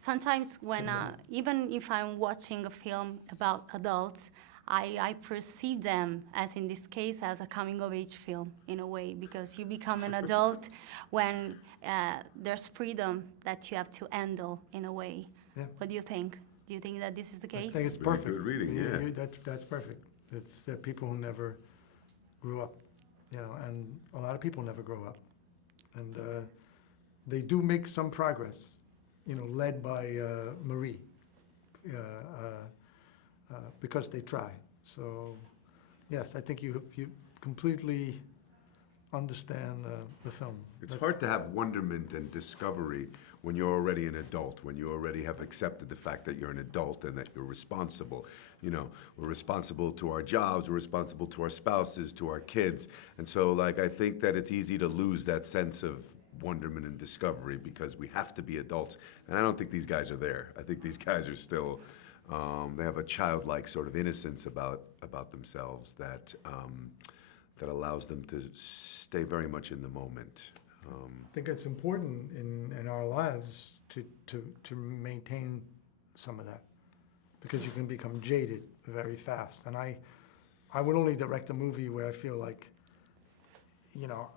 sometimes when, even if I'm watching a film about adults, I perceive them, as in this case, as a coming-of-age film, in a way, because you become an adult when there's freedom that you have to handle, in a way. Yeah. What do you think? Do you think that this is the case? I think it's Very perfect. good reading, yeah. That's perfect. It's people who never grew up, and a lot of people never grow up. And they do make some progress, led by Marie, because they try. So, yes, I think you completely understand the film. It's hard to have wonderment and discovery when you're already an adult, when you already have accepted the fact that you're an adult and that you're responsible. We're responsible to our jobs, we're responsible to our spouses, to our kids. And so, I think that it's easy to lose that sense of wonderment and discovery because we have to be adults. And I don't think these guys are there. I think these guys are still, they have a childlike sort of innocence about themselves that allows them to stay very much in the moment. I think it's important in our lives to maintain some of that, because you can become jaded very fast. And I would only direct a movie where I feel like,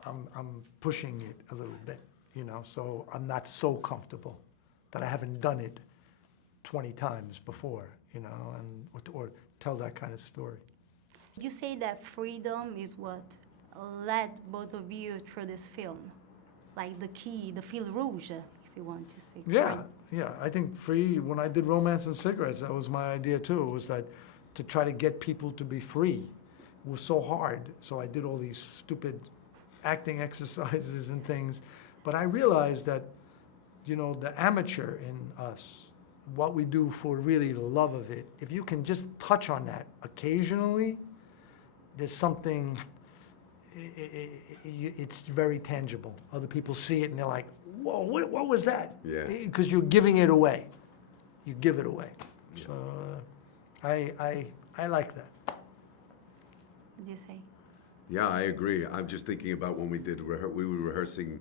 I'm pushing it a little bit, so I'm not so comfortable that I haven't done it 20 times before, or tell that kind of story. Would you say that freedom is what led both of you through this film? Like the key, the fil rouge, if you want to speak. Yeah. I think when I did Romance and Cigarettes, that was my idea too, was that to try to get people to be free was so hard. So I did all these stupid acting exercises and things. But I realized that, the amateur in us, what we do for really the love of it, if you can just touch on that occasionally, there's something, it's very tangible. Other people see it and they're like, whoa, what was that? Yeah. Because you're giving it away. You give it away. Yeah. So I like that. What do you say? Yeah, I agree. I'm just thinking about when we were rehearsing.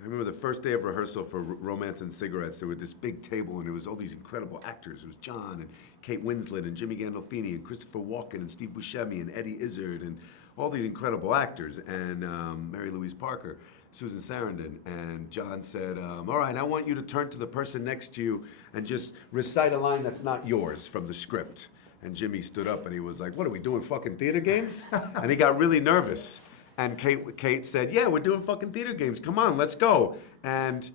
I remember the first day of rehearsal for Romance and Cigarettes, there was this big table and there was all these incredible actors. It was John and Kate Winslet and Jimmy Gandolfini and Christopher Walken and Steve Buscemi and Eddie Izzard and all these incredible actors, and Mary Louise Parker, Susan Sarandon. And John said, all right, I want you to turn to the person next to you and just recite a line that's not yours from the script. And Jimmy stood up and he was like, what are we doing, fucking theater games? And he got really nervous. And Kate said, yeah, we're doing fucking theater games. Come on, let's go. And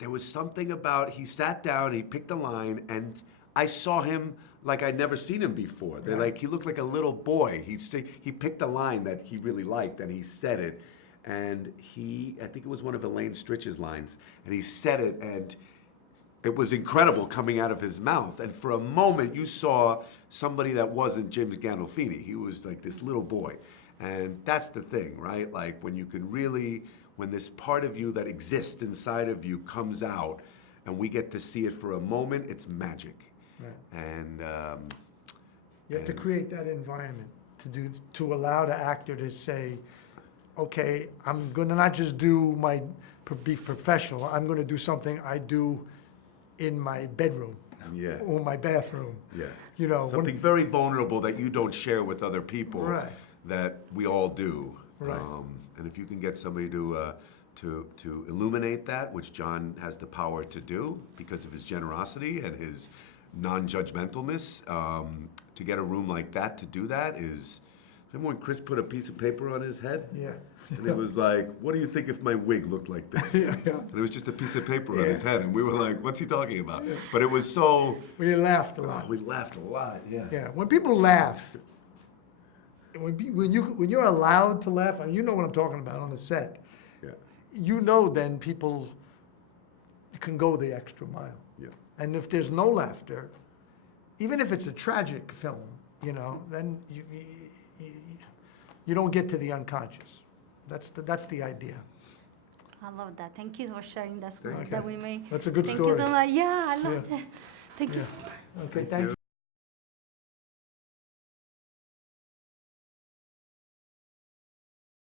there was something about, he sat down, he picked a line, and I saw him like I'd never seen him before. He looked like a little boy. He picked a line that he really liked and he said it. And I think it was one of Elaine Stritch's lines, and he said it, and it was incredible coming out of his mouth. And for a moment, you saw somebody that wasn't James Gandolfini. He was like this little boy. And that's the thing, right? Like when you can really, when this part of you that exists inside of you comes out and we get to see it for a moment, it's magic. Right. And you have to create that environment to allow the actor to say, okay, I'm gonna not just be professional, I'm gonna do something I do in my bedroom. Yeah. Or my bathroom. Yeah. Something very vulnerable that you don't share with other people. Right. That we all do. Right. And if you can get somebody to illuminate that, which John has the power to do because of his generosity and his non-judgmentalness, to get a room like that to do that is. Remember when Chris put a piece of paper on his head? Yeah. And it was like, what do you think if my wig looked like this? Yeah. And it was just a piece of paper on his head, and we were like, what's he talking about? Yeah. But it was so. We laughed a lot. We laughed a lot. Yeah. Yeah. When people laugh. When you're allowed to laugh, and you know what I'm talking about on the set, then people can go the extra mile. Yeah. And if there's no laughter, even if it's a tragic film, then you don't get to the unconscious. That's the idea. I love that. Thank you for sharing that Okay. that we made. That's a good Thank story. you so much. Yeah, I love that. Thank you. Okay, thank you.